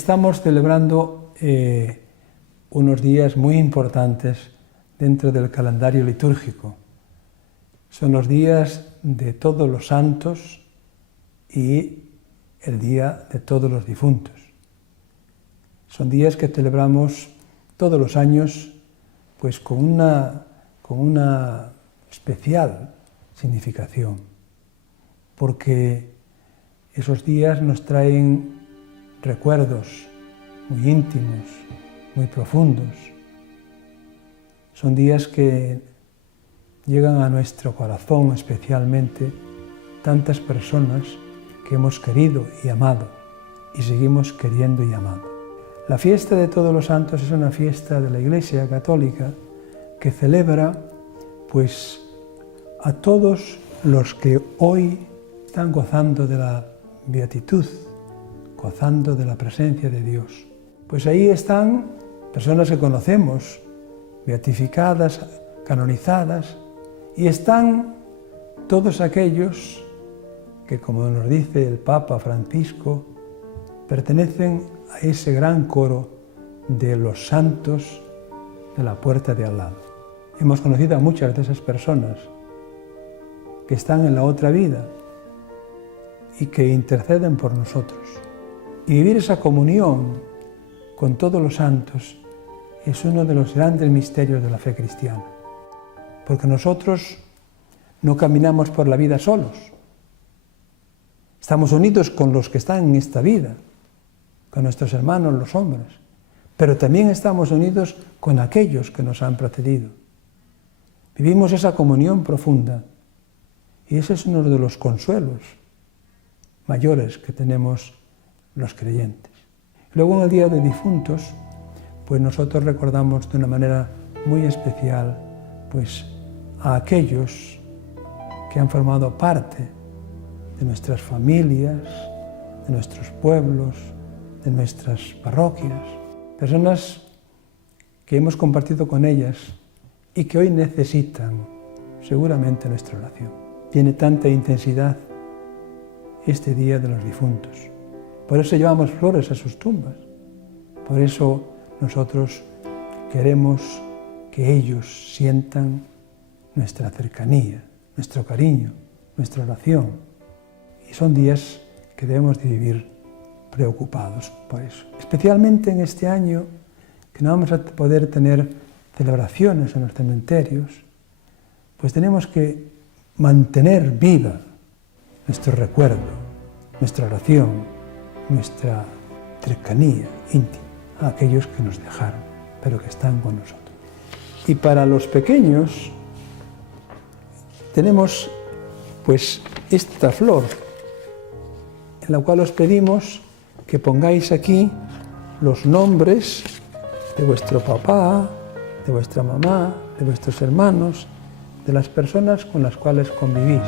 Estamos celebrando unos días muy importantes dentro del calendario litúrgico. Son los días de todos los santos y el día de todos los difuntos. Son días que celebramos todos los años pues con una especial significación, porque esos días nos traen recuerdos muy íntimos, muy profundos. Son días que llegan a nuestro corazón especialmente tantas personas que hemos querido y amado y seguimos queriendo y amando. La fiesta de Todos los Santos es una fiesta de la Iglesia Católica que celebra pues a todos los que hoy están gozando de la beatitud, gozando de la presencia de Dios. Pues ahí están personas que conocemos, beatificadas, canonizadas, y están todos aquellos que, como nos dice el Papa Francisco, pertenecen a ese gran coro de los santos de la puerta de al lado. Hemos conocido a muchas de esas personas que están en la otra vida y que interceden por nosotros. Y vivir esa comunión con todos los santos es uno de los grandes misterios de la fe cristiana, porque nosotros no caminamos por la vida solos. Estamos unidos con los que están en esta vida, con nuestros hermanos los hombres, pero también estamos unidos con aquellos que nos han precedido. Vivimos esa comunión profunda y ese es uno de los consuelos mayores que tenemos los creyentes. Luego en el Día de Difuntos, pues nosotros recordamos de una manera muy especial pues a aquellos que han formado parte de nuestras familias, de nuestros pueblos, de nuestras parroquias, personas que hemos compartido con ellas y que hoy necesitan seguramente nuestra oración. Tiene tanta intensidad este Día de los Difuntos. Por eso llevamos flores a sus tumbas. Por eso nosotros queremos que ellos sientan nuestra cercanía, nuestro cariño, nuestra oración. Y son días que debemos de vivir preocupados por eso. Especialmente en este año, que no vamos a poder tener celebraciones en los cementerios, pues tenemos que mantener viva nuestro recuerdo, nuestra oración, nuestra cercanía íntima a aquellos que nos dejaron, pero que están con nosotros. Y para los pequeños tenemos pues esta flor, en la cual os pedimos que pongáis aquí los nombres de vuestro papá, de vuestra mamá, de vuestros hermanos, de las personas con las cuales convivís.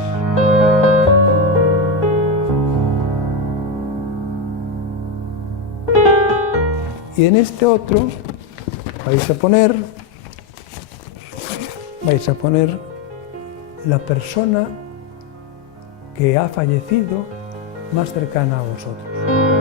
Y en este otro vais a poner la persona que ha fallecido más cercana a vosotros.